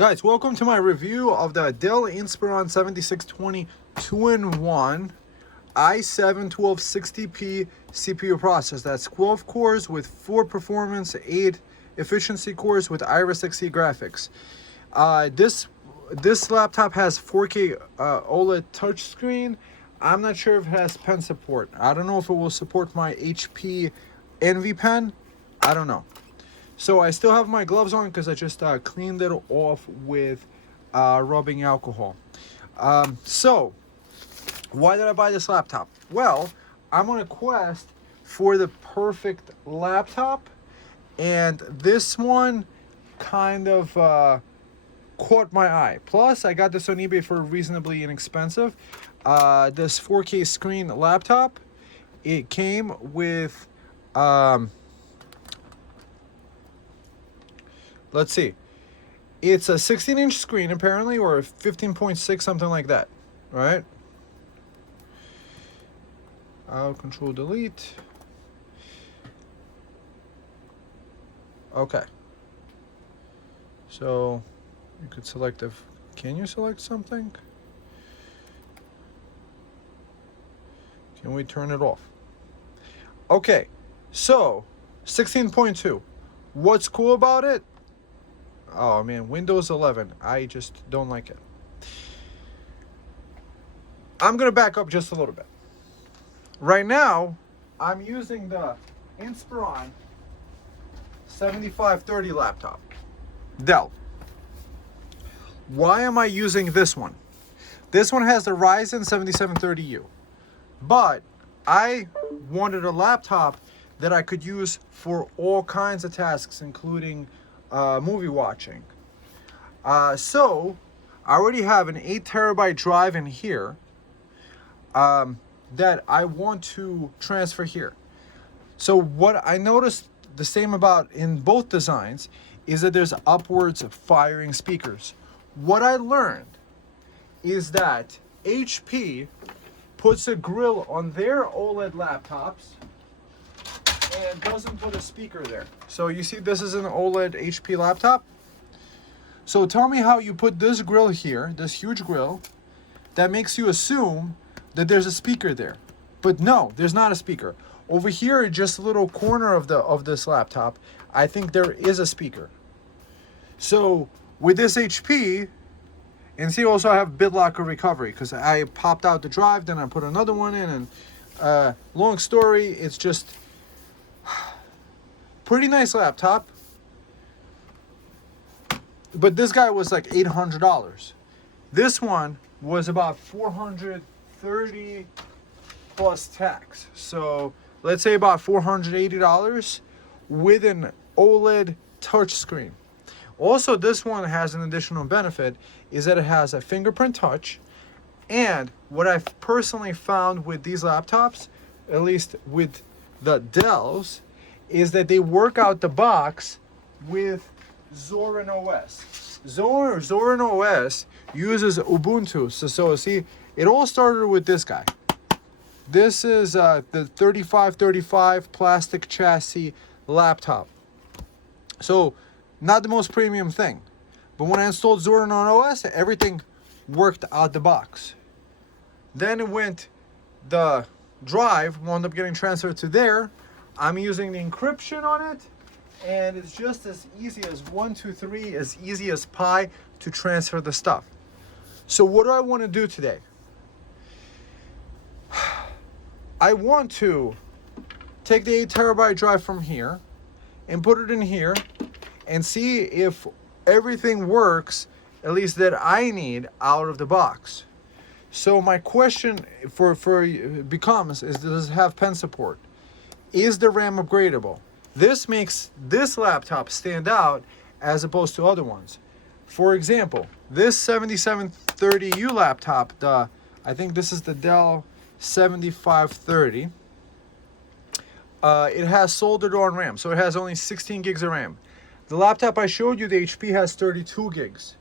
Guys, welcome to my review of the Dell Inspiron 7620 2-in-1 i7-1260p CPU processor. That's 12 cores with 4 performance, 8 efficiency cores with Iris Xe graphics. This laptop has 4K OLED touchscreen. I'm not sure if it has pen support. I don't know if it will support my HP Envy pen. I don't know. So I still have my gloves on because I just cleaned it off with rubbing alcohol. So why did I buy this laptop? Well, I'm on a quest for the perfect laptop, and this one kind of caught my eye. Plus, I got this on eBay for reasonably inexpensive. This 4K screen laptop, it came with let's see. It's a 16-inch screen, apparently, or a 15.6, something like that. Right? I'll control delete. Okay. So, you could select if... Can you select something? Can we turn it off? Okay. So, 16.2. What's cool about it? Oh man, Windows 11. I just don't like it. I'm going to back up just a little bit. Right now, I'm using the Inspiron 7530 laptop. Dell. Why am I using this one? This one has the Ryzen 7730U. But I wanted a laptop that I could use for all kinds of tasks, including movie watching. So I already have an 8 terabyte drive in here that I want to transfer here. So what I noticed the same about in both designs is that there's upwards firing speakers. What I learned is that HP puts a grill on their OLED laptops and doesn't put a speaker there. So you see this is an OLED HP laptop. So tell me how you put this grill here, this huge grill, that makes you assume that there's a speaker there. But no, there's not a speaker. Over here, just a little corner of this laptop, I think there is a speaker. So with this HP, and see also I have BitLocker recovery because I popped out the drive, then I put another one in, and long story, it's just pretty nice laptop, but this guy was like $800. This one was about $430 plus tax. So let's say about $480 with an OLED touchscreen. Also, this one has an additional benefit is that it has a fingerprint touch, and what I've personally found with these laptops, at least with the Dells, is that they work out the box with Zorin OS. Zorin OS uses Ubuntu. So see, it all started with this guy. This is the 3535 plastic chassis laptop. So, not the most premium thing. But when I installed Zorin on OS, everything worked out the box. Then it went, the drive wound up getting transferred to there. I'm using the encryption on it, and it's just as easy as 1, 2, 3, as easy as pie to transfer the stuff. So what do I want to do today? I want to take the 8 terabyte drive from here and put it in here and see if everything works, at least that I need, out of the box. So my question for becomes, is does it have pen support? Is the RAM upgradable? This makes this laptop stand out as opposed to other ones. For example, this 7730U laptop, I think this is the Dell 7530. It has soldered on RAM, so it has only 16 gigs of RAM. The laptop I showed you, the HP, has 32 gigs.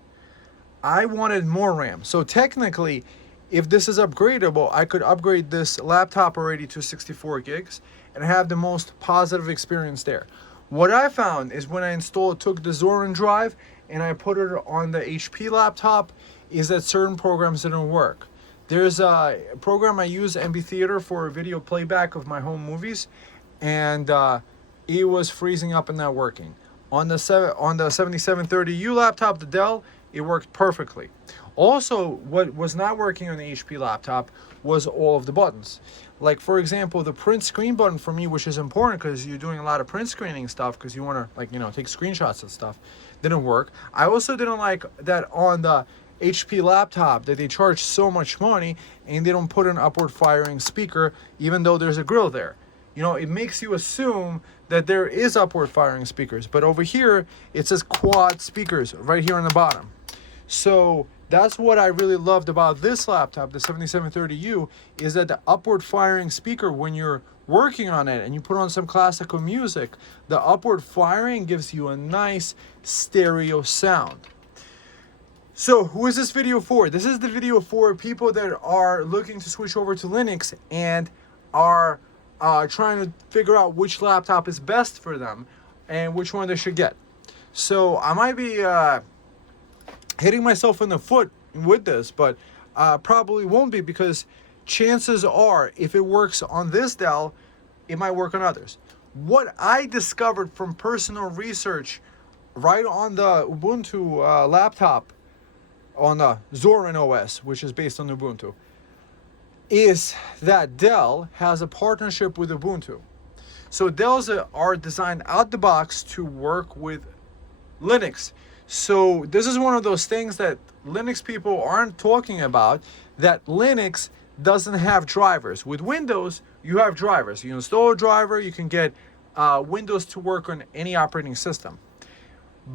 I wanted more RAM. So technically, if this is upgradable, I could upgrade this laptop already to 64 gigs and have the most positive experience there. What I found is when I took the Zorin drive and I put it on the HP laptop is that certain programs didn't work. There's a program I use, MB Theater, for video playback of my home movies, and it was freezing up and not working. On the 7730U laptop, the Dell, it worked perfectly. Also, what was not working on the HP laptop was all of the buttons. Like, for example, the print screen button for me, which is important because you're doing a lot of print screening stuff because you want to, like, take screenshots and stuff, didn't work. I also didn't like that on the HP laptop that they charge so much money and they don't put an upward firing speaker even though there's a grill there. It makes you assume that there is upward firing speakers, but over here it says quad speakers right here on the bottom. So that's what I really loved about this laptop, the 7730U, is that the upward firing speaker, when you're working on it and you put on some classical music, the upward firing gives you a nice stereo sound. So who is this video for? This is the video for people that are looking to switch over to Linux and are trying to figure out which laptop is best for them and which one they should get. So I might be hitting myself in the foot with this, but probably won't be, because chances are if it works on this Dell, it might work on others. What I discovered from personal research right on the Ubuntu laptop, on the Zorin OS, which is based on Ubuntu, is that Dell has a partnership with Ubuntu. So Dells are designed out the box to work with Linux. So this is one of those things that Linux people aren't talking about, that Linux doesn't have drivers. With Windows, you have drivers. You install a driver, you can get Windows to work on any operating system.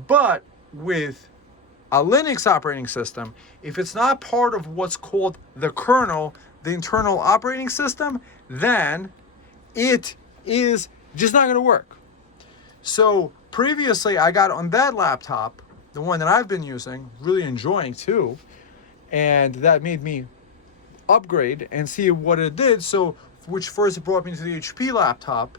But with a Linux operating system, if it's not part of what's called the kernel, the internal operating system, then it is just not going to work. So previously I got on that laptop, the one that I've been using, really enjoying too, and that made me upgrade and see what it did. So, which first brought me to the HP laptop,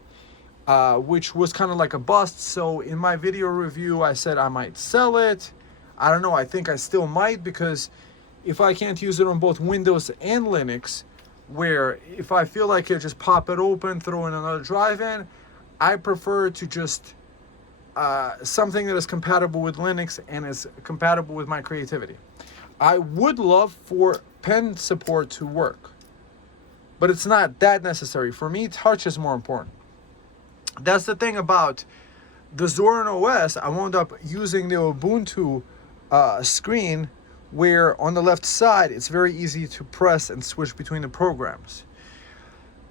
which was kind of like a bust. So in my video review, I said I might sell it. I don't know, I think I still might, because if I can't use it on both Windows and Linux, where if I feel like it, just pop it open, throw in another drive in, I prefer to just something that is compatible with Linux and is compatible with my creativity. I would love for pen support to work, but it's not that necessary. For me, touch is more important. That's the thing about the Zorin OS. I wound up using the Ubuntu screen, where on the left side it's very easy to press and switch between the programs.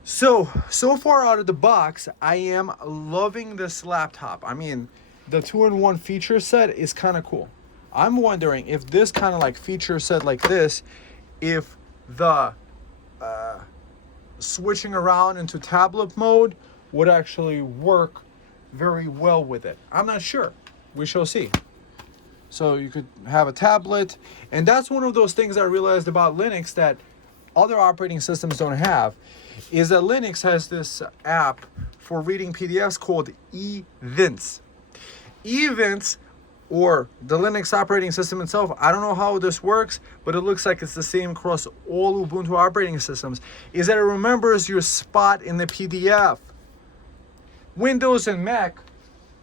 So far out of the box, I am loving this laptop. I mean, the 2-in-1 feature set is kind of cool. I'm wondering if this kind of like feature set like this, if the switching around into tablet mode would actually work very well with it. I'm not sure. We shall see. So you could have a tablet, and that's one of those things I realized about Linux that other operating systems don't have, is that Linux has this app for reading PDFs called eVints. eVints, or the Linux operating system itself, I don't know how this works, but it looks like it's the same across all Ubuntu operating systems, is that it remembers your spot in the PDF. Windows and Mac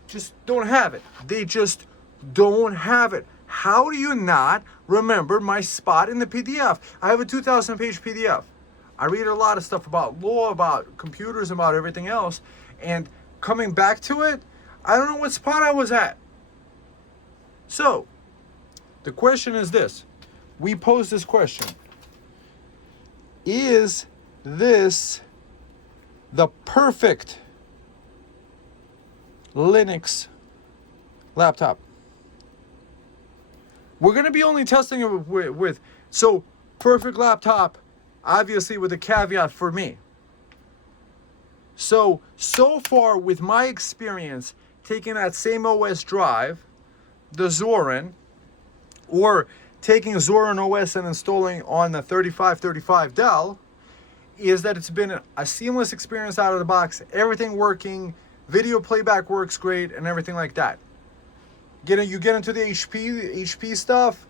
just don't have it. They just don't have it. How do you not remember my spot in the PDF? I have a 2,000-page PDF. I read a lot of stuff about law, about computers, about everything else, and coming back to it, I don't know what spot I was at. So, the question is this. We pose this question. Is this the perfect Linux laptop? We're going to be only testing it with so perfect laptop, obviously with a caveat for me. So far with my experience, taking that same OS drive, the Zorin, or taking Zorin OS and installing on the 3535 Dell, is that it's been a seamless experience out of the box, everything working, video playback works great, and everything like that. You get into the HP stuff,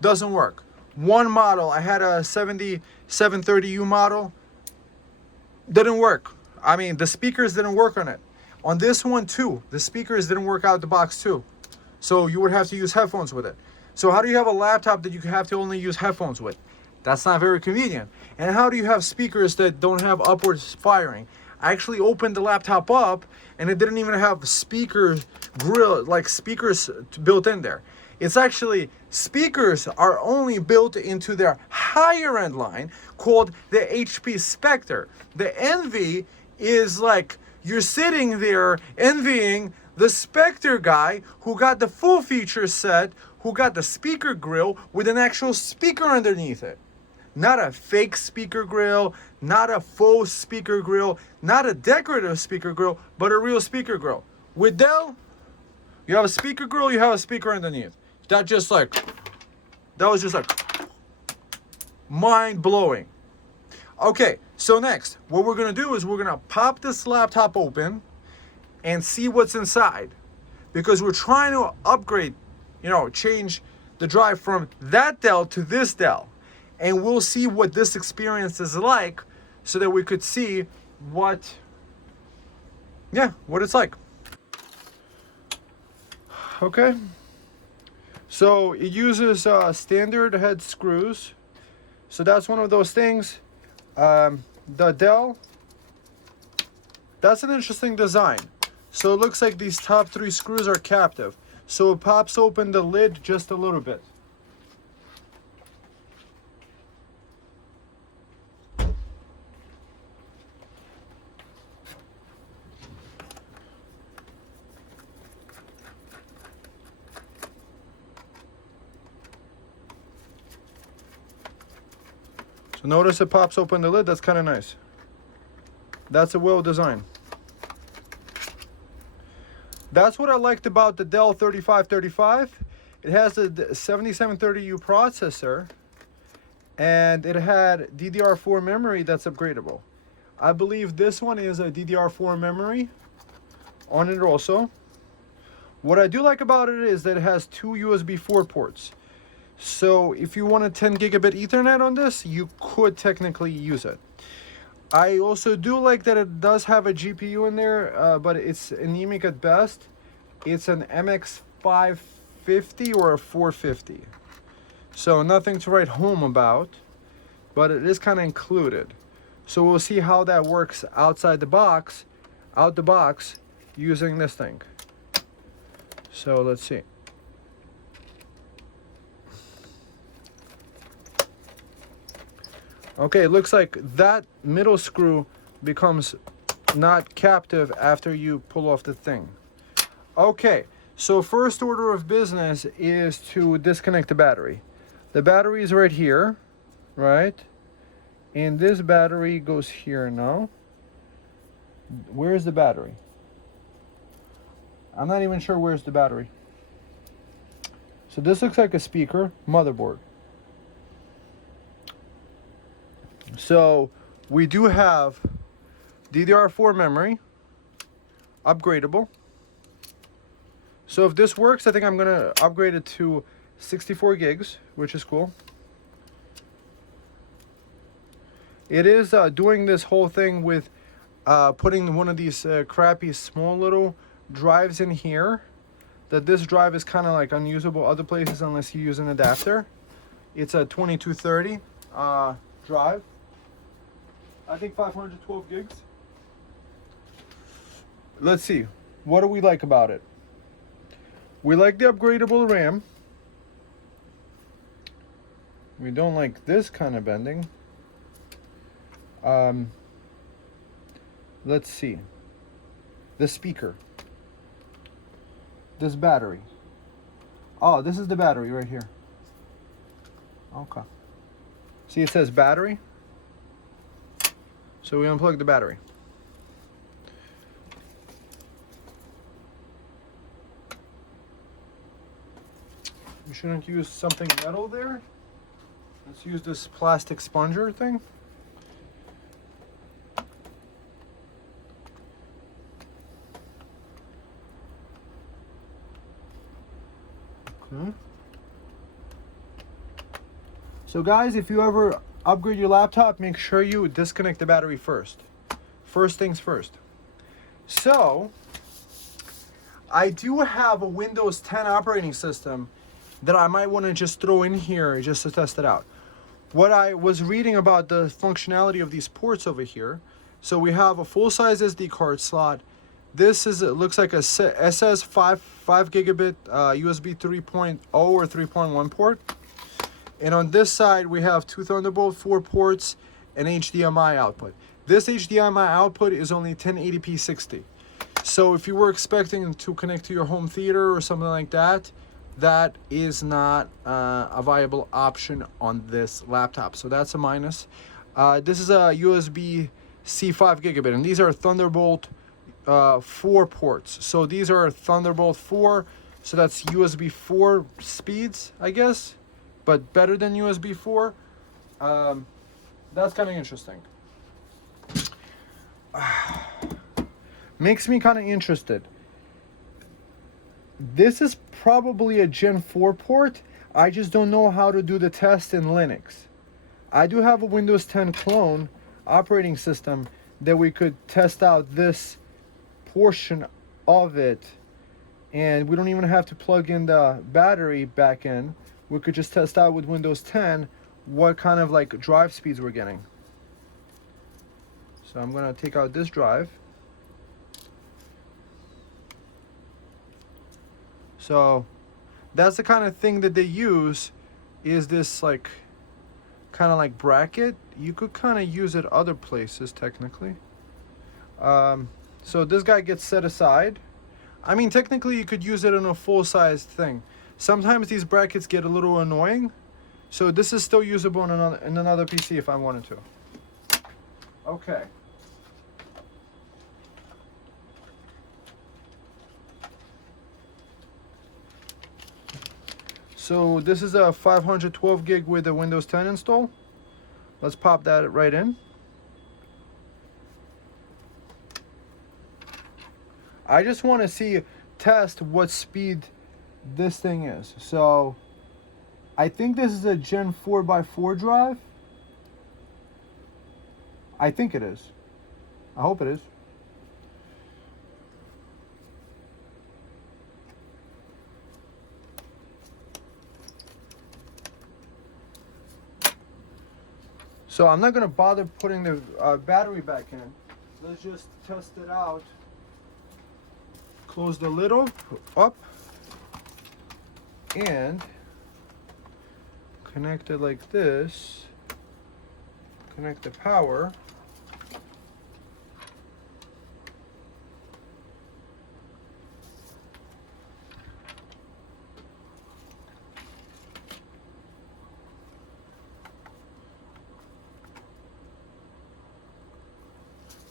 doesn't work. One model, I had a 7730U model, didn't work. I mean, the speakers didn't work on it. On this one too, the speakers didn't work out the box too. So you would have to use headphones with it. So how do you have a laptop that you have to only use headphones with? That's not very convenient. And how do you have speakers that don't have upwards firing? I actually opened the laptop up and it didn't even have speaker grill, like speakers built in there. It's actually, speakers are only built into their higher end line called the HP Spectre. The Envy is like, you're sitting there envying the Spectre guy who got the full feature set, who got the speaker grill with an actual speaker underneath it. Not a fake speaker grill, not a faux speaker grill, not a decorative speaker grill, but a real speaker grill. With Dell, you have a speaker grill, you have a speaker underneath. That was just like mind blowing. Okay, so next, what we're gonna do is we're gonna pop this laptop open and see what's inside, because we're trying to upgrade, change the drive from that Dell to this Dell, and we'll see what this experience is like, so that we could see what it's like. Okay, so it uses standard head screws, so that's one of those things. The Dell, that's an interesting design. So it looks like these top 3 screws are captive. So it pops open the lid just a little bit. So notice it pops open the lid. That's kind of nice. That's a well design. That's what I liked about the Dell 3535. It has a 7730U processor, and it had DDR4 memory that's upgradable. I believe this one is a DDR4 memory on it also. What I do like about it is that it has 2 USB 4 ports. So if you want a 10 gigabit Ethernet on this, you could technically use it. I also do like that it does have a GPU in there, but it's anemic at best. It's an MX 550 or a 450. So nothing to write home about, but it is kind of included. So we'll see how that works out the box, using this thing. So let's see. Okay, it looks like that middle screw becomes not captive after you pull off the thing. Okay, so first order of business is to disconnect the battery. The battery is right here, right? And this battery goes here now. Where's the battery? I'm not even sure where's the battery. So this looks like a speaker, motherboard. So we do have DDR4 memory, upgradable. So if this works, I think I'm gonna upgrade it to 64 gigs, which is cool. It is doing this whole thing with putting one of these crappy small little drives in here. That this drive is kind of like unusable other places unless you use an adapter. It's a 2230 drive. I think 512 gigs. Let's see. What do we like about it? We like the upgradable RAM. We don't like this kind of bending. Let's see. The speaker. This battery. Oh, this is the battery right here. Okay. See, it says battery. So we unplug the battery. We shouldn't use something metal there. Let's use this plastic sponger thing. So guys, if you ever upgrade your laptop, make sure you disconnect the battery first. First things first. So, I do have a Windows 10 operating system that I might want to just throw in here just to test it out. What I was reading about the functionality of these ports over here. So we have a full-size SD card slot. This is, it looks like a SS 5 gigabit USB 3.0 or 3.1 port. And on this side, we have two Thunderbolt 4 ports and HDMI output. This HDMI output is only 1080p 60. So if you were expecting to connect to your home theater or something like that, that is not a viable option on this laptop. So that's a minus. This is a USB-C 5 gigabit, and these are Thunderbolt 4 ports. So these are Thunderbolt 4, so that's USB 4 speeds, I guess, but better than USB 4. That's kind of interesting. Makes me kind of interested. This is probably a Gen 4 port. I just don't know how to do the test in Linux. I do have a Windows 10 clone operating system that we could test out this portion of it, and we don't even have to plug in the battery back in. We could just test out with Windows 10 what kind of like drive speeds we're getting. So I'm gonna take out this drive. So that's the kind of thing that they use, is this like kind of like bracket. You could kind of use it other places technically. So this guy gets set aside. I mean, technically you could use it in a full-sized thing. Sometimes these brackets get a little annoying. So this is still usable in another PC if I wanted to. Okay. So this is a 512 gig with a Windows 10 install. Let's pop that right in. I just want to test what speed this thing is. So I think this is a Gen 4x4 drive. I think it is. I hope it is. So I'm not going to bother putting the battery back in. Let's just test it out. Close the lid up and connect it like this. Connect the power.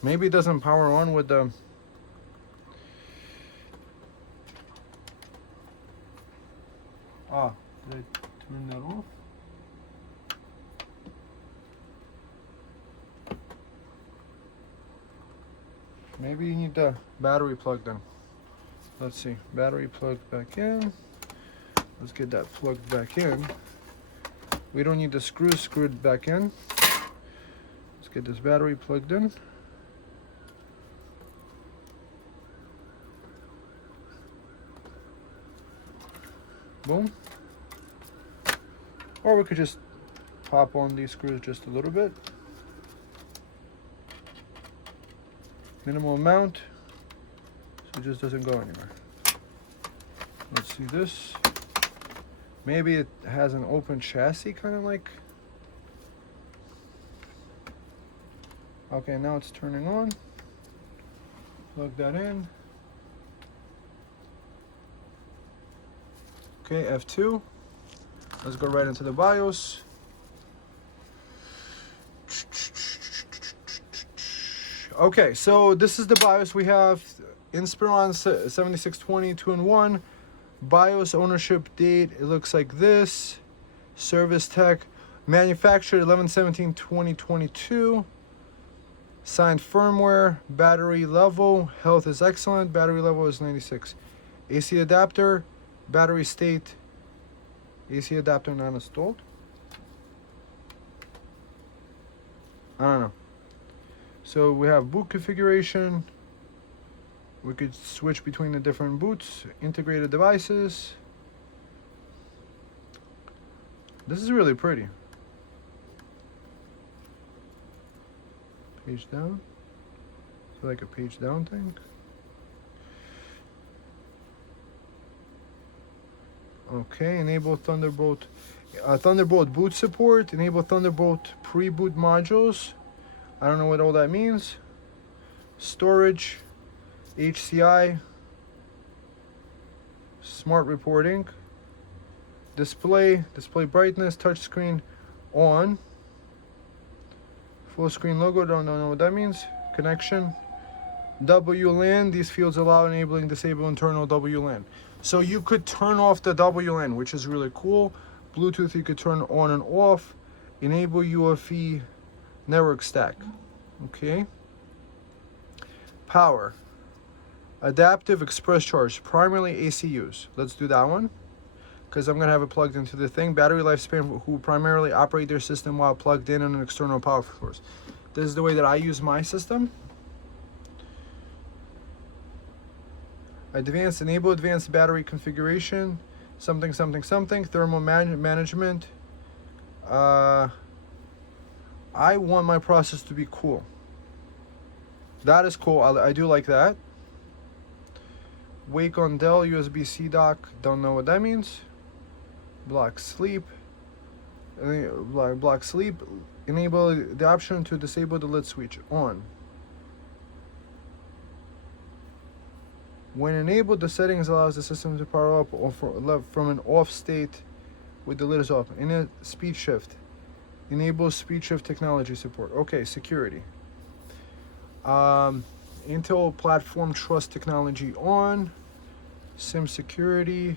Maybe it doesn't power on with the... did I turn that off? Maybe you need the battery plugged in. Let's see, battery plugged back in. Let's get that plugged back in. We don't need the screws screwed back in. Let's get this battery plugged in. Boom. Or we could just pop on these screws just a little bit. Minimal amount, so it just doesn't go anywhere. Let's see this. Maybe it has an open chassis, kind of like. Okay, now it's turning on. Plug that in. Okay, F2. Let's go right into the BIOS. Okay, so this is the BIOS. We have Inspiron 7620 2-in-1. BIOS ownership date, it looks like this. Service tech, manufactured 11/17/2022. Signed firmware, battery level, health is excellent, battery level is 96. AC adapter, battery state, AC adapter not installed. I don't know. So we have boot configuration. We could switch between the different boots, integrated devices. This is really pretty. Page down. So like a page down thing. Okay, enable Thunderbolt boot support, enable Thunderbolt pre-boot modules. I don't know what all that means. Storage, HCI, smart reporting, display brightness, touchscreen on, full screen logo, don't know what that means. Connection, WLAN, these fields allow enabling disable internal WLAN. So you could turn off the WLAN, which is really cool. Bluetooth you could turn on and off. Enable UEFI network stack. Okay. Power. Adaptive express charge, primarily AC use. Let's do that one, because I'm going to have it plugged into the thing. Battery lifespan, who primarily operate their system while plugged in on an external power source. This is the way that I use my system. Enable advanced battery configuration, something, thermal management. I want my process to be cool. That is cool. I do like that. Wake on Dell, USB-C dock. Don't know what that means. Block sleep. Block sleep. Enable the option to disable the lit switch on. When enabled, the settings allows the system to power up from an off state with the lid is off. In a speed shift. Enable speed shift technology support. Okay, security. Intel platform trust technology on. SIM security.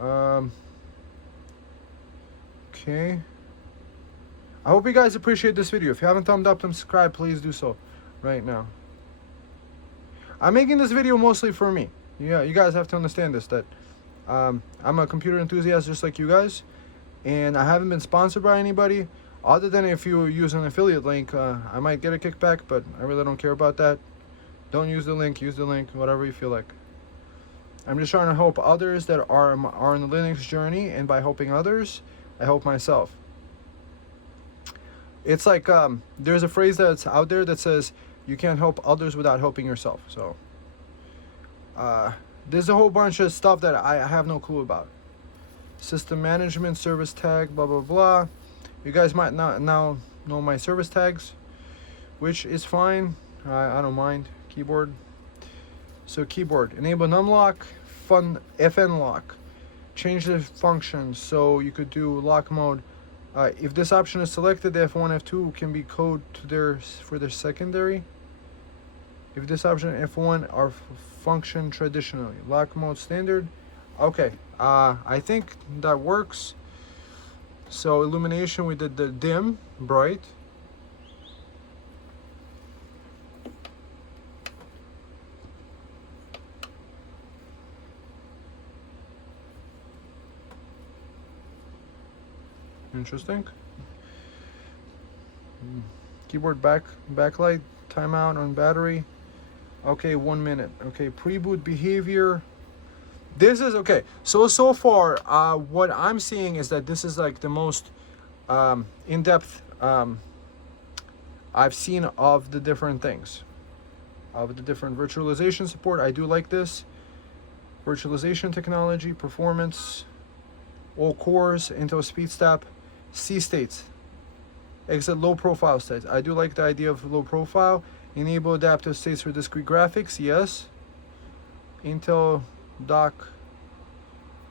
Okay. I hope you guys appreciate this video. If you haven't thumbed up and subscribed, please do so right now. I'm making this video mostly for me. Yeah, you guys have to understand this, that I'm a computer enthusiast just like you guys, and I haven't been sponsored by anybody, other than if you use an affiliate link. I might get a kickback, but I really don't care about that. Don't use the link, whatever you feel like. I'm just trying to help others that are in the Linux journey, and by helping others, I help myself. It's like there's a phrase that's out there that says you can't help others without helping yourself. So there's a whole bunch of stuff that I have no clue about. System management, service tag, blah blah blah. You guys might not now know my service tags, which is fine. I don't mind. Keyboard. So keyboard, enable numlock, FN lock. Change the function so you could do lock mode. If this option is selected, the F1, F2 can be code to for their secondary. If this option F1 are function traditionally. Lock mode standard. Okay, I think that works. So illumination, we did the dim, bright. Interesting. Keyboard backlight, timeout on battery. Okay, 1 minute. Okay, pre-boot behavior. This is okay. So far, what I'm seeing is that this is like the most in-depth I've seen of the different things, of the different virtualization support. I do like this. Virtualization technology, performance, all cores, Intel speed step. C states, exit low profile states. I do like the idea of low profile. Enable adaptive states for discrete graphics, yes. Intel doc,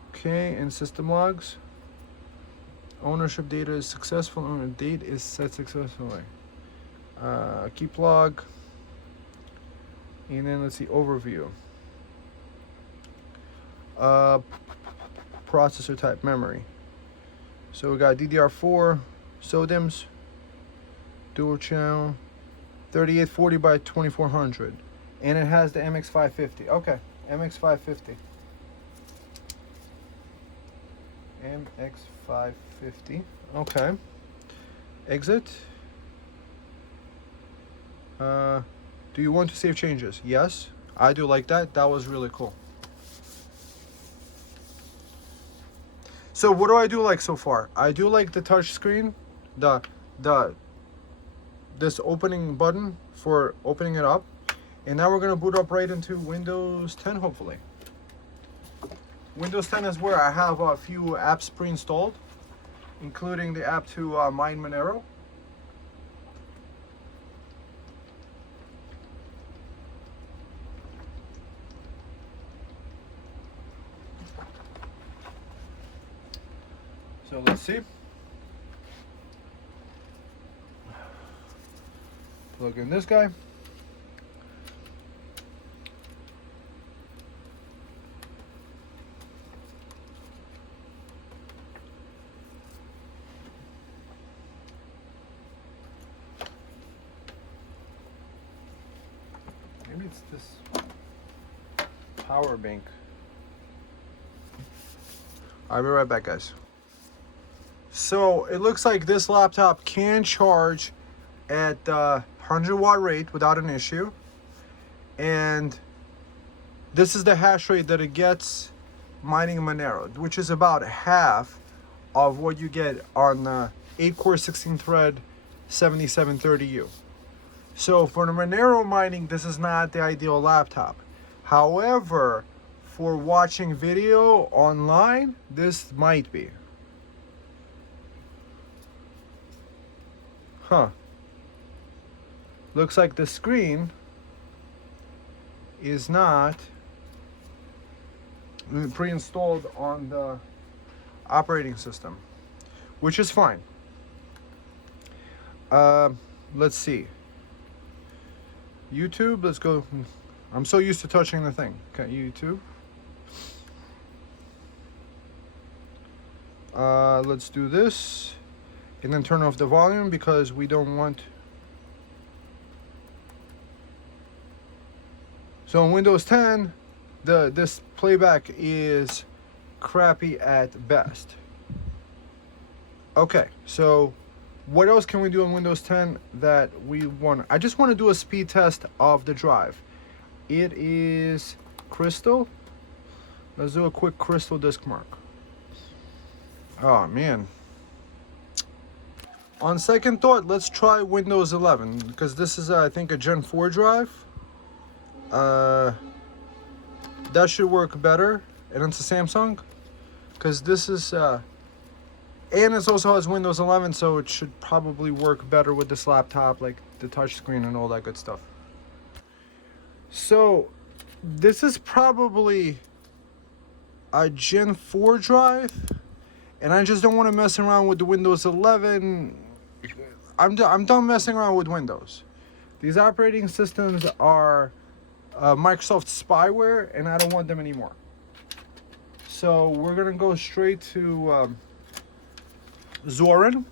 okay, and system logs. Ownership data is successful. Owner date is set successfully. Keep log, and then let's see, overview. Processor type, memory. So we got DDR4, SODIMMs, dual channel, 3840 by 2400, and it has the MX550. Okay, MX550. MX550. Okay. Exit. Do you want to save changes? Yes, I do like that. That was really cool. So what do I do like so far? I do like the touch screen, the this opening button for opening it up. And now we're gonna boot up right into Windows 10, hopefully. Windows 10 is where I have a few apps pre-installed, including the app to mine Monero. So let's see. Plug in this guy. Maybe it's this power bank. I'll be right back, guys. So it looks like this laptop can charge at 100 watt rate without an issue. And this is the hash rate that it gets mining Monero, which is about half of what you get on the 8-core 16-thread 7730U. So for the Monero mining, this is not the ideal laptop. However, for watching video online, this might be. Huh. Looks like the screen is not pre-installed on the operating system, which is fine. Let's see. YouTube, let's go. I'm so used to touching the thing. Okay, YouTube. Let's do this and then turn off the volume because we don't want. So in Windows 10, this playback is crappy at best. Okay, so what else can we do in Windows 10 that we want? I just want to do a speed test of the drive. It is Crystal. Let's do a quick Crystal disk mark. Oh man. On second thought, let's try Windows 11 because this is I think a Gen 4 drive. That should work better, and it's a Samsung because this is and it also has Windows 11, so it should probably work better with this laptop, like the touchscreen and all that good stuff. So this is probably a Gen 4 drive, and I just don't want to mess around with the Windows 11. I'm done messing around with Windows. These operating systems are Microsoft spyware, and I don't want them anymore. So we're gonna go straight to Zorin.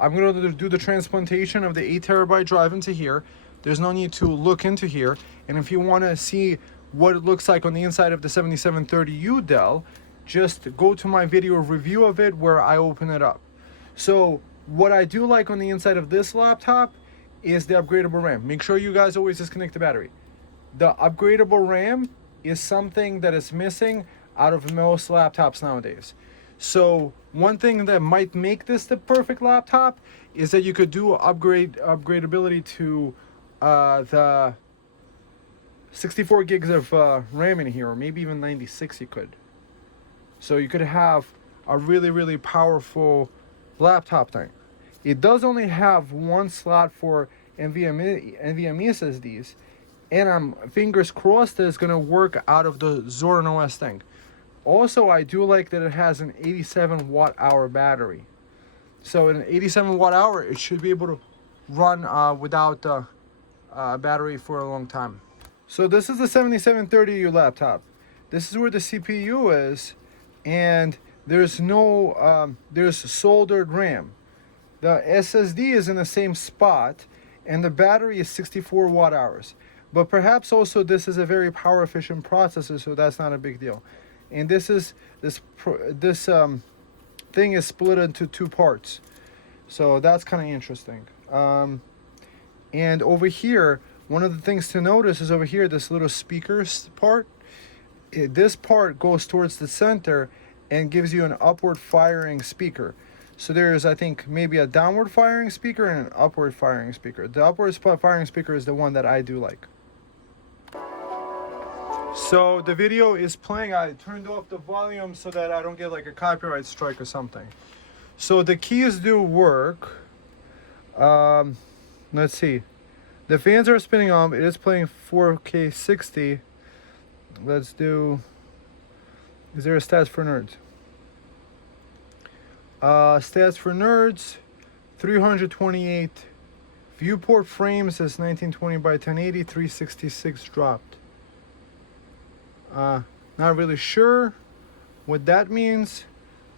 I'm gonna do the transplantation of the 8 terabyte drive into here. There's no need to look into here. And if you want to see what it looks like on the inside of the 7730U Dell, just go to my video review of it where I open it up. So what I do like on the inside of this laptop is the upgradable RAM. Make sure you guys always disconnect the battery. The upgradable RAM is something that is missing out of most laptops nowadays. So one thing that might make this the perfect laptop is that you could do upgradability to the 64 gigs of RAM in here, or maybe even 96 you could. So you could have a really, really powerful laptop thing. It does only have one slot for NVMe SSDs, and I'm fingers crossed that it's gonna work out of the Zorin OS thing. Also, I do like that it has an 87 watt hour battery. So in an 87 watt hour, it should be able to run without battery for a long time. So this is the 7730U laptop. This is where the CPU is, and there's no there's soldered RAM. The SSD is in the same spot, and the battery is 64 watt hours. But perhaps also this is a very power efficient processor, so that's not a big deal. And this thing is split into two parts, so that's kind of interesting. And over here, one of the things to notice is over here, this little speakers part. This part goes towards the center and gives you an upward firing speaker. So there's, I think, maybe a downward firing speaker and an upward firing speaker. The upward firing speaker is the one that I do like. So the video is playing. I turned off the volume so that I don't get like a copyright strike or something. So the keys do work. Let's see. The fans are spinning on. It is playing 4K 60. Let's do. Is there a stats for nerds? Stats for nerds, 328. Viewport frames is 1920 by 1080, 366 dropped. Not really sure what that means.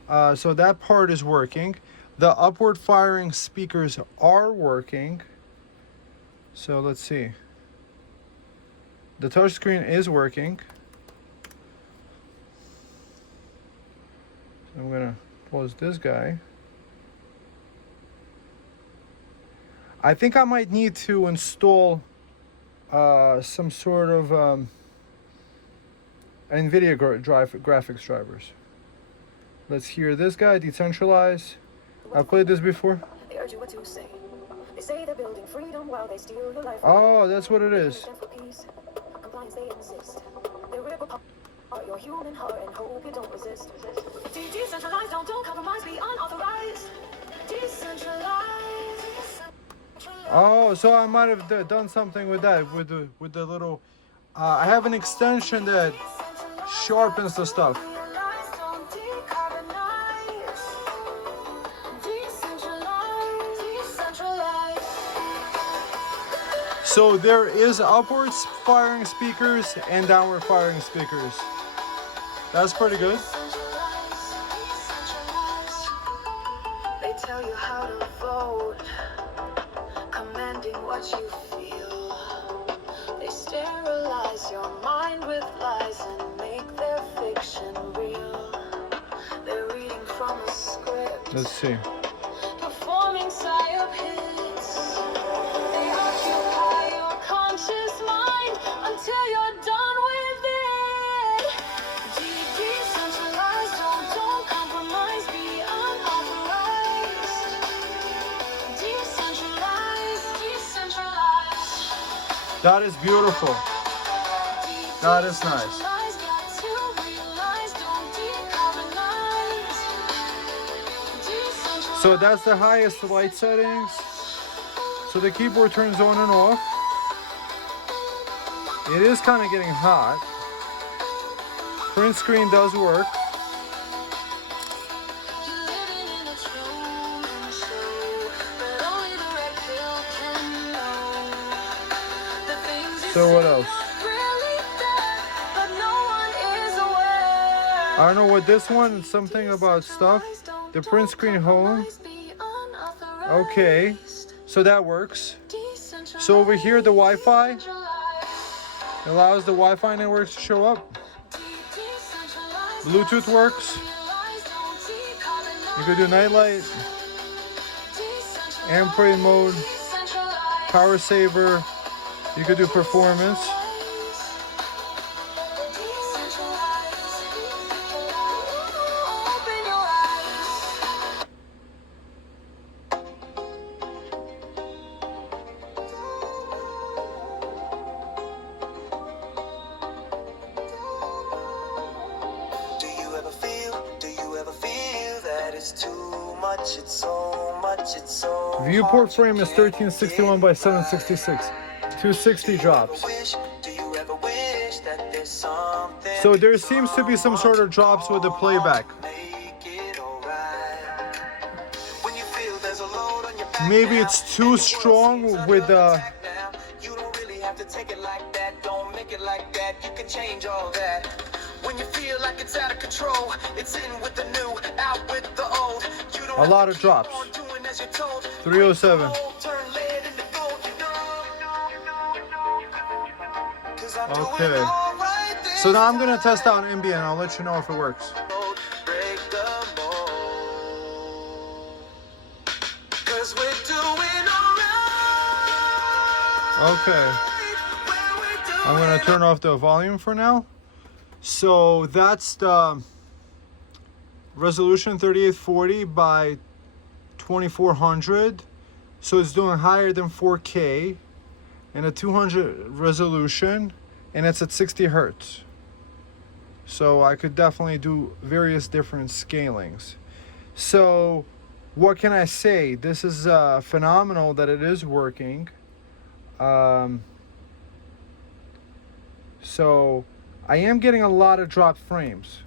So that part is working. The upward firing speakers are working. So let's see. The touchscreen is working. So I'm gonna pause this guy. I think I might need to install some sort of NVIDIA graphics drivers. Let's hear this guy, decentralize. I've played this before. They urge you what to say. They say they're building freedom while they steal your life. Oh, that's what it is. Compliance they insist. They rip apart your human heart and hope you don't resist. Decentralized, don't compromise, be unauthorized. Decentralized. Oh, so I might have done something with that, with the little. I have an extension that sharpens the stuff. So there is upwards firing speakers and downward firing speakers. That's pretty good. They tell you how to vote, commanding what you feel. They sterilize your mind with lies and make their fiction real. They're reading from a script. Let's see. Performing psyop hits. They occupy your conscious mind until you're done with it. Decentralized, don't compromise, be unauthorized. Decentralized. That is beautiful. That is nice. So that's the highest light settings. So the keyboard turns on and off. It is kind of getting hot. Print screen does work. So what else? I don't know what this one is, something about stuff. The print screen home. Okay, so that works. So over here, the Wi-Fi allows the Wi-Fi networks to show up. Bluetooth works. You could do nightlight, airplane mode, power saver. You could do performance. Viewport frame is 1361 by 766. 260 drops. So there seems to be some sort of drops with the playback. Maybe it's too strong with the. A lot of drops. 307. Okay. So now I'm gonna test out NB and I'll let you know if it works. Okay. I'm gonna turn off the volume for now. So that's the resolution 3840 by 2400. So it's doing higher than 4K and a 200 resolution, and it's at 60 hertz. So I could definitely do various different scalings. So what can I say? This is phenomenal that it is working. So I am getting a lot of dropped frames.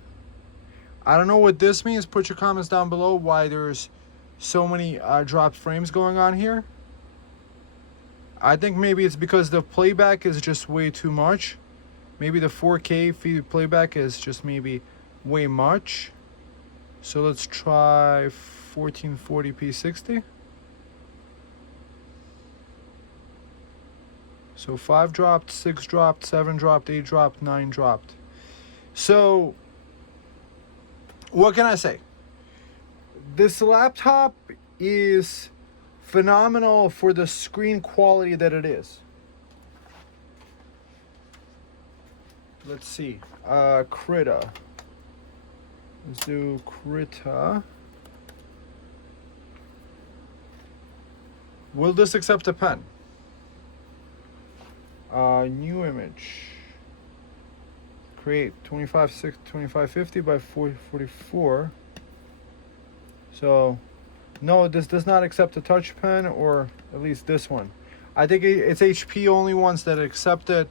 I don't know what this means. Put your comments down below why there's so many dropped frames going on here. I think maybe it's because the playback is just way too much. Maybe the 4K feed playback is just maybe way much. So let's try 1440p 60. So 5 dropped, 6 dropped, 7 dropped, 8 dropped, 9 dropped. So what can I say? This laptop is phenomenal for the screen quality that it is. Let's see. Krita. Let's do Krita. Will this accept a pen? New image. Create 2550 by 444. So, no, this does not accept a touch pen, or at least this one. I think it's HP only ones that accept it.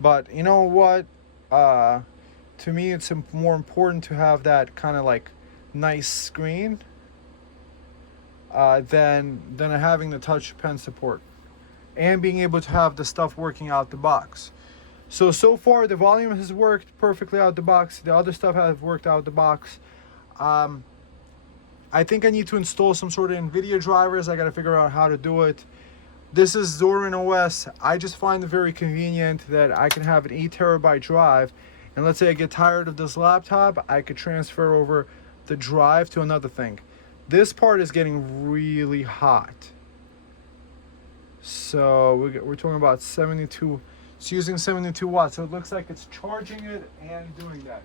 But you know what? To me, it's more important to have that kind of like nice screen than having the touch pen support and being able to have the stuff working out the box. So far the volume has worked perfectly out the box. The other stuff has worked out the box. I think I need to install some sort of NVIDIA drivers. I got to figure out how to do it. This is Zorin OS. I just find it very convenient that I can have an 8 terabyte drive, and let's say I get tired of this laptop, I could transfer over the drive to another thing. This part is getting really hot. So we're talking about 72, it's using 72 watts. So it looks like it's charging it and doing that.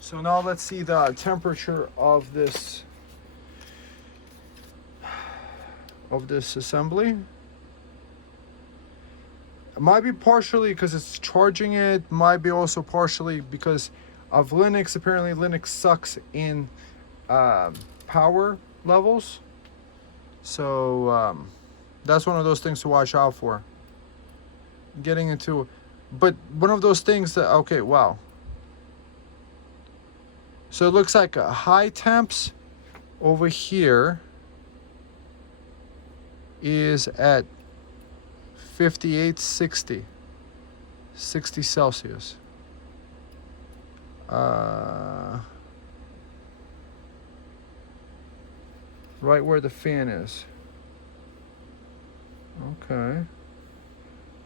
So now let's see the temperature of this assembly. It might be partially because it's charging it, might be also partially because of Linux. Apparently Linux sucks in power levels. So that's one of those things to watch out for. Getting into, but one of those things that, okay, wow. So it looks like high temps over here is at 5860 60 Celsius. Right where the fan is. Okay,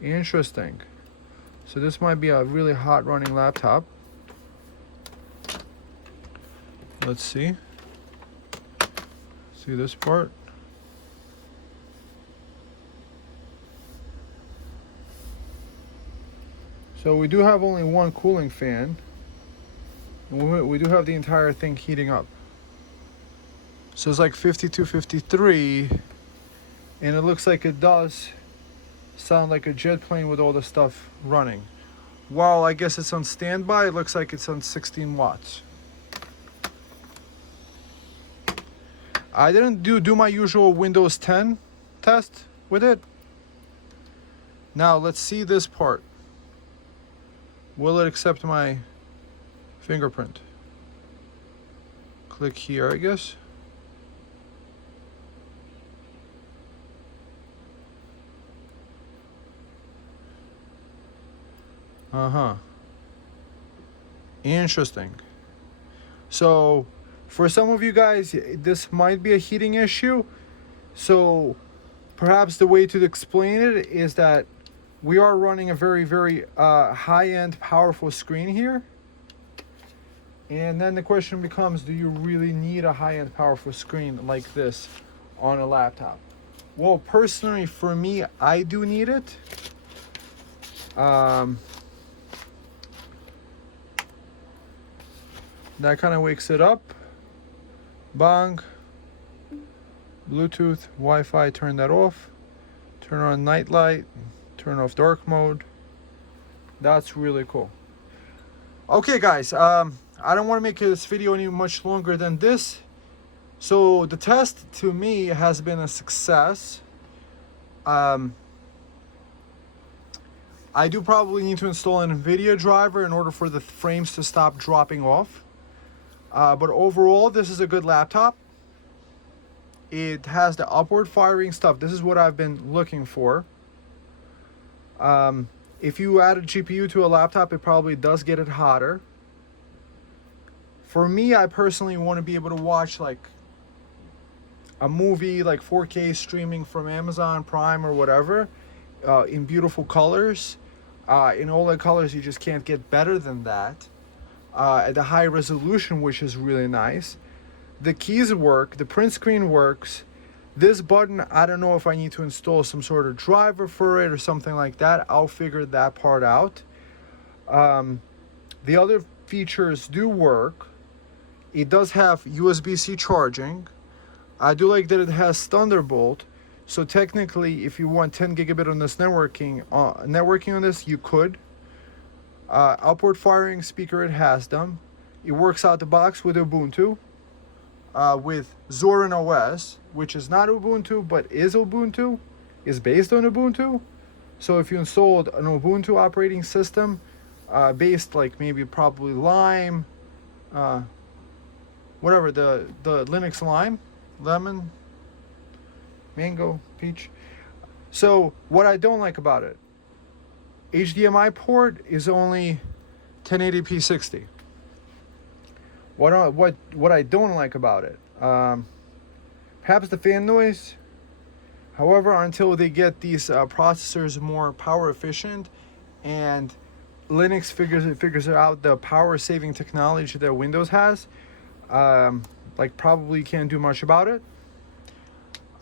interesting. So this might be a really hot running laptop. Let's see this part. So we do have only one cooling fan, and we do have the entire thing heating up. So it's like 52, 53, and it looks like it does sound like a jet plane with all the stuff running. While I guess it's on standby, it looks like it's on 16 watts. I didn't do my usual Windows 10 test with it. Now let's see this part. Will it accept my fingerprint? Click here, I guess. Interesting. So for some of you guys, this might be a heating issue. So perhaps the way to explain it is that we are running a very, very high-end, powerful screen here. And then the question becomes, do you really need a high-end, powerful screen like this on a laptop? Well, personally, for me, I do need it. That kind of wakes it up. Bang. Bluetooth, Wi-Fi, turn that off. Turn on night light. Turn off dark mode. That's really cool. Okay, guys. I don't want to make this video any much longer than this. So the test to me has been a success. I do probably need to install an NVIDIA driver in order for the frames to stop dropping off. But overall, this is a good laptop. It has the upward firing stuff. This is what I've been looking for. If you add a GPU to a laptop, it probably does get it hotter. For me, I personally want to be able to watch like a movie, like 4K streaming from Amazon Prime or whatever, in beautiful colors. In OLED colors, you just can't get better than that. At the high resolution, which is really nice. The keys work, the print screen works. This button, I don't know if I need to install some sort of driver for it or something like that. I'll figure that part out. The other features do work. It does have USB-C charging. I do like that it has Thunderbolt. So technically, if you want 10 gigabit on this networking on this, you could. Upward firing speaker, it has them. It works out the box with Ubuntu. With Zorin OS, which is not Ubuntu, but is Ubuntu, is based on Ubuntu. So if you installed an Ubuntu operating system, based like maybe probably Lime, whatever, the Linux Lime, lemon, mango, peach. So what I don't like about it, HDMI port is only 1080p 60. What I don't like about it, perhaps the fan noise. However, until they get these processors more power efficient, and Linux figures out the power saving technology that Windows has, like probably can't do much about it.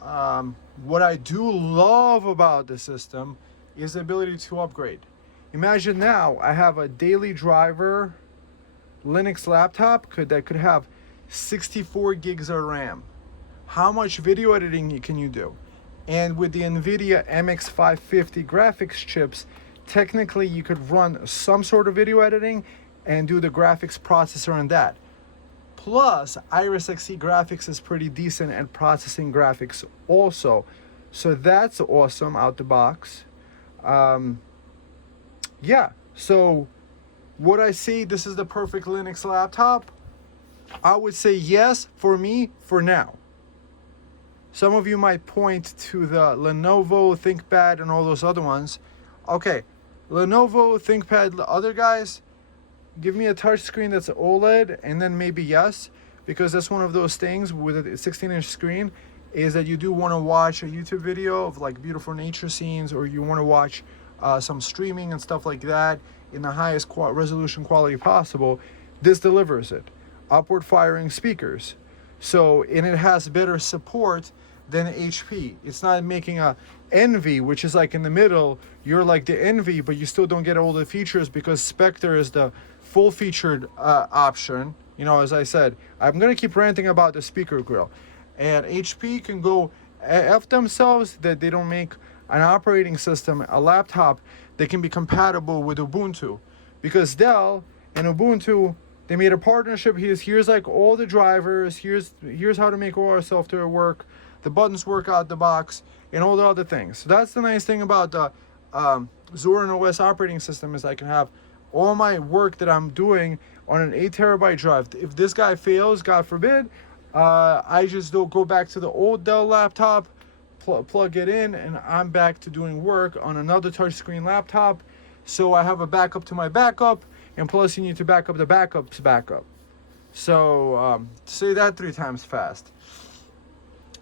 What I do love about the system is the ability to upgrade. Imagine now I have a daily driver Linux laptop that could have 64 gigs of RAM. How much video editing can you do? And with the NVIDIA MX550 graphics chips, technically you could run some sort of video editing and do the graphics processor on that. Plus, Iris Xe graphics is pretty decent at processing graphics also. So that's awesome out the box. Yeah, so would I say this is the perfect Linux laptop? I would say yes, for me, for now. Some of you might point to the Lenovo ThinkPad and all those other ones. Okay, Lenovo ThinkPad, the other guys, give me a touchscreen that's OLED, and then maybe yes, because that's one of those things with a 16-inch screen, is that you do want to watch a YouTube video of like beautiful nature scenes, or you want to watch some streaming and stuff like that in the highest resolution quality possible. This delivers it. Upward firing speakers. So, and it has better support than HP. It's not making a Envy, which is like in the middle. You're like the Envy, but you still don't get all the features because Spectre is the full featured option. You know, as I said, I'm gonna keep ranting about the speaker grill. And HP can go F themselves that they don't make an operating system, a laptop that can be compatible with Ubuntu. Because Dell and Ubuntu, they made a partnership. Here's like all the drivers, here's how to make all our software work, the buttons work out the box, and all the other things. So that's the nice thing about the Zorin OS operating system, is I can have all my work that I'm doing on an 8 terabyte drive. If this guy fails, God forbid, I just don't go back to the old Dell laptop, plug it in, and I'm back to doing work on another touchscreen laptop. So I have a backup to my backup, and plus you need to back up the backup's backup. So say that 3 times fast.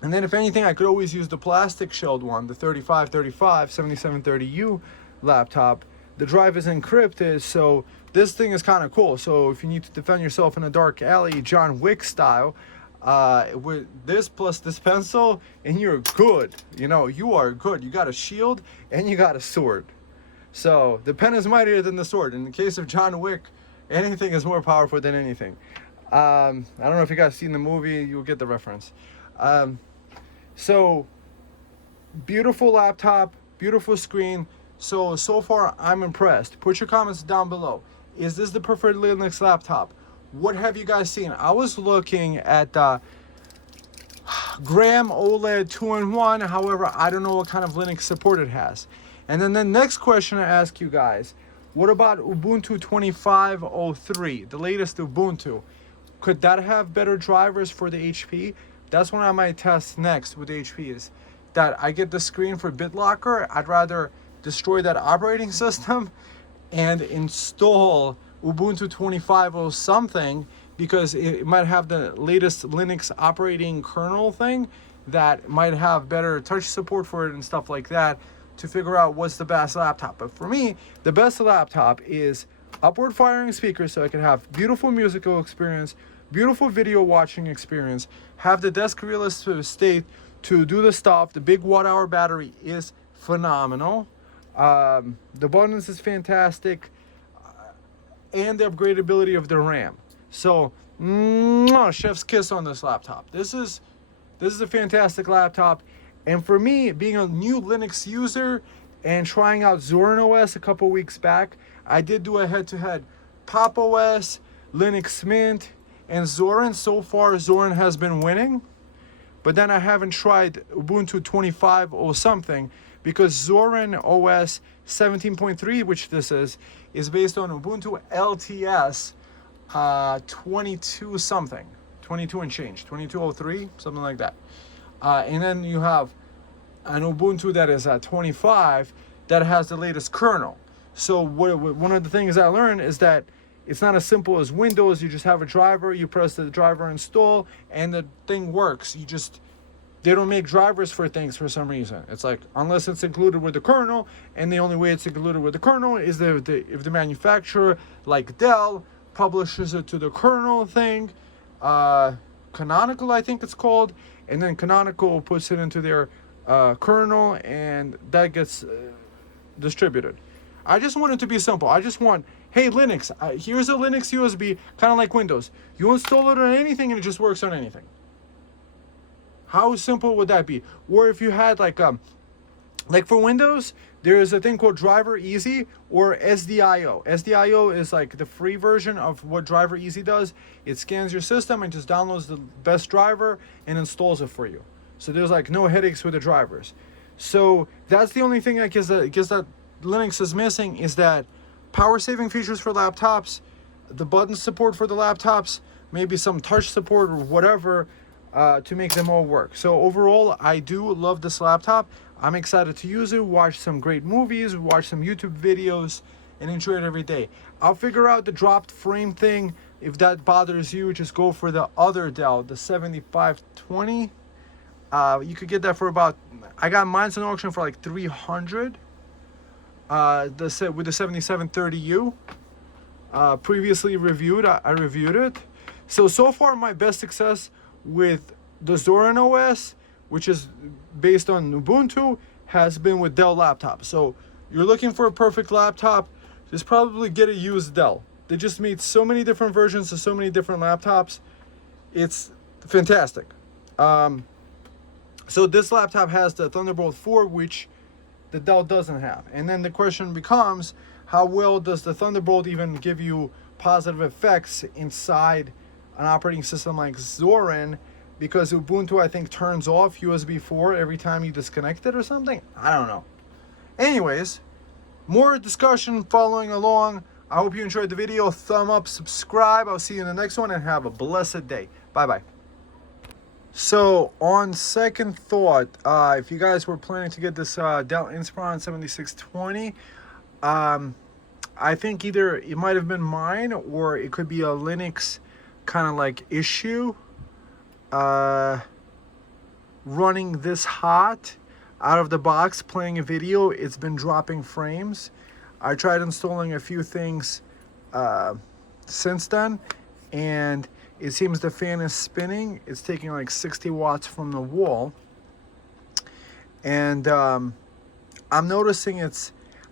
And then if anything, I could always use the plastic shelled one, the 3535 7730U laptop. The drive is encrypted, so this thing is kind of cool. So if you need to defend yourself in a dark alley, John Wick style, with this plus this pencil, and you're good. You know, you are good. You got a shield and you got a sword. So the pen is mightier than the sword. In the case of John Wick, anything is more powerful than anything. I don't know if you guys seen the movie, you'll get the reference. So beautiful laptop, beautiful screen. So far I'm impressed. Put your comments down below. Is this the preferred Linux laptop? What have you guys seen? I was looking at Graham OLED 2-in-1. However, I don't know what kind of Linux support it has. And then the next question I ask you guys, what about Ubuntu 25.03, the latest Ubuntu? Could that have better drivers for the HP? That's what I might test next with HP, is that I get the screen for BitLocker. I'd rather destroy that operating system and install Ubuntu 25.0 something, because it might have the latest Linux operating kernel thing that might have better touch support for it and stuff like that, to figure out what's the best laptop. But for me, the best laptop is upward firing speakers, so I can have beautiful musical experience, beautiful video watching experience, have the desk real estate to do the stuff. The big watt-hour battery is phenomenal. The buttons is fantastic, and the upgradability of the RAM. So, chef's kiss on this laptop. This is a fantastic laptop. And for me, being a new Linux user and trying out Zorin OS a couple weeks back, I did do a head-to-head Pop OS, Linux Mint, and Zorin. So far, Zorin has been winning. But then I haven't tried Ubuntu 25.0 something, because Zorin OS 17.3, which this is based on Ubuntu LTS 22 something, 22 and change, 22.03, something like that. And then you have an Ubuntu that is at 25 that has the latest kernel. So one of the things I learned is that it's not as simple as Windows. You just have a driver, you press the driver install, and the thing works. They don't make drivers for things for some reason. It's like, unless it's included with the kernel, and the only way it's included with the kernel is if the manufacturer, like Dell, publishes it to the kernel thing, Canonical I think it's called, and then Canonical puts it into their kernel, and that gets distributed. I just want it to be simple. I just want, hey Linux, here's a Linux USB, kind of like Windows. You install it on anything and it just works on anything. How simple would that be? Or if you had like for Windows, there is a thing called Driver Easy or SDIO. SDIO is like the free version of what Driver Easy does. It scans your system and just downloads the best driver and installs it for you. So there's like no headaches with the drivers. So that's the only thing I guess that Linux is missing, is that power saving features for laptops, the button support for the laptops, maybe some touch support or whatever, to make them all work. So overall, I do love this laptop. I'm excited to use it, watch some great movies, watch some YouTube videos, and enjoy it every day. I'll figure out the dropped frame thing. If that bothers you, just go for the other Dell, the 7520. You could get that for about, I got mine on auction for like 300. With the 7730U. Previously reviewed, I reviewed it. So far my best success with the Zorin OS, which is based on Ubuntu, has been with Dell laptops. So you're looking for a perfect laptop, just probably get a used Dell. They just made so many different versions of so many different laptops. It's fantastic. So this laptop has the Thunderbolt 4, which the Dell doesn't have. And then the question becomes, how well does the Thunderbolt even give you positive effects inside an operating system like Zorin? Because Ubuntu, I think, turns off USB 4 every time you disconnect it or something. I don't know. Anyways, more discussion following along. I hope you enjoyed the video. Thumb up, subscribe. I'll see you in the next one, and have a blessed day. Bye-bye. So, on second thought, if you guys were planning to get this Dell Inspiron 7620, I think either it might have been mine or it could be a Linux kind of like issue. Running this hot out of the box, playing a video, it's been dropping frames. I tried installing a few things since then, and it seems the fan is spinning. It's taking like 60 watts from the wall. And I'm noticing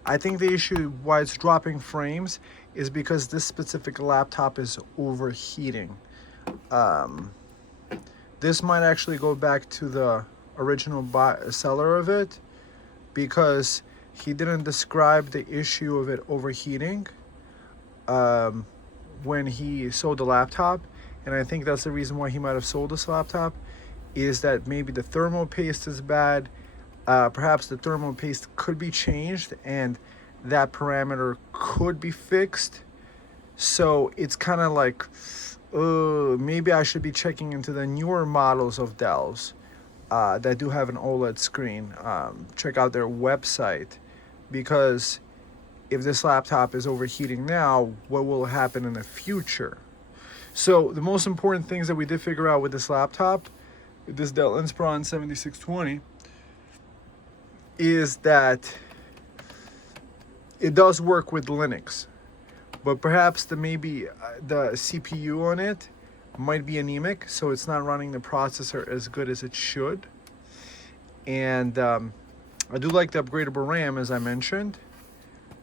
I think the issue why it's dropping frames is because this specific laptop is overheating. This might actually go back to the original seller of it, because he didn't describe the issue of it overheating when he sold the laptop. And I think that's the reason why he might have sold this laptop, is that maybe the thermal paste is bad. Perhaps the thermal paste could be changed and that parameter could be fixed. So it's kind of like, maybe I should be checking into the newer models of Dells that do have an OLED screen. Check out their website, because if this laptop is overheating now, what will happen in the future? So the most important things that we did figure out with this laptop, with this Dell Inspiron 7620, is that it does work with Linux, but perhaps the CPU on it might be anemic, so it's not running the processor as good as it should. And I do like the upgradable RAM, as I mentioned,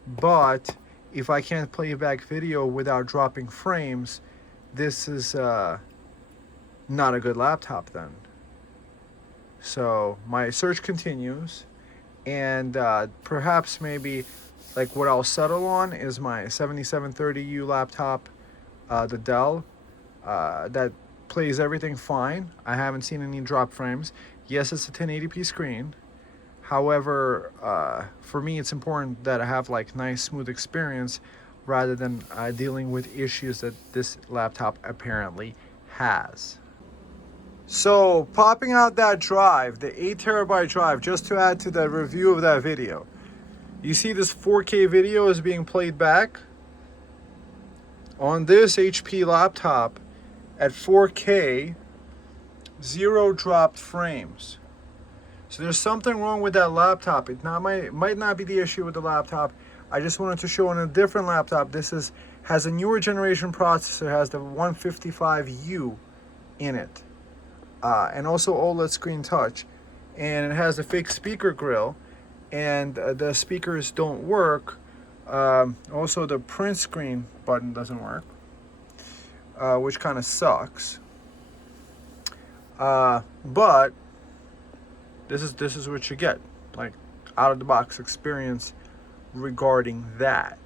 but if I can't play back video without dropping frames, this is not a good laptop then. So my search continues, and perhaps maybe like what I'll settle on is my 7730U laptop, the Dell, that plays everything fine. I haven't seen any drop frames. Yes, it's a 1080p screen. However, for me, it's important that I have like nice, smooth experience rather than dealing with issues that this laptop apparently has. So popping out that drive, the 8TB drive, just to add to the review of that video. You see this 4K video is being played back on this HP laptop at 4K, 0 dropped frames. So there's something wrong with that laptop. It might not be the issue with the laptop. I just wanted to show on a different laptop. This has a newer generation processor, has the 155U in it, and also OLED screen touch, and it has a fake speaker grill, and the speakers don't work. Also, the print screen button doesn't work, which kind of sucks. But this is what you get, like out of the box experience regarding that.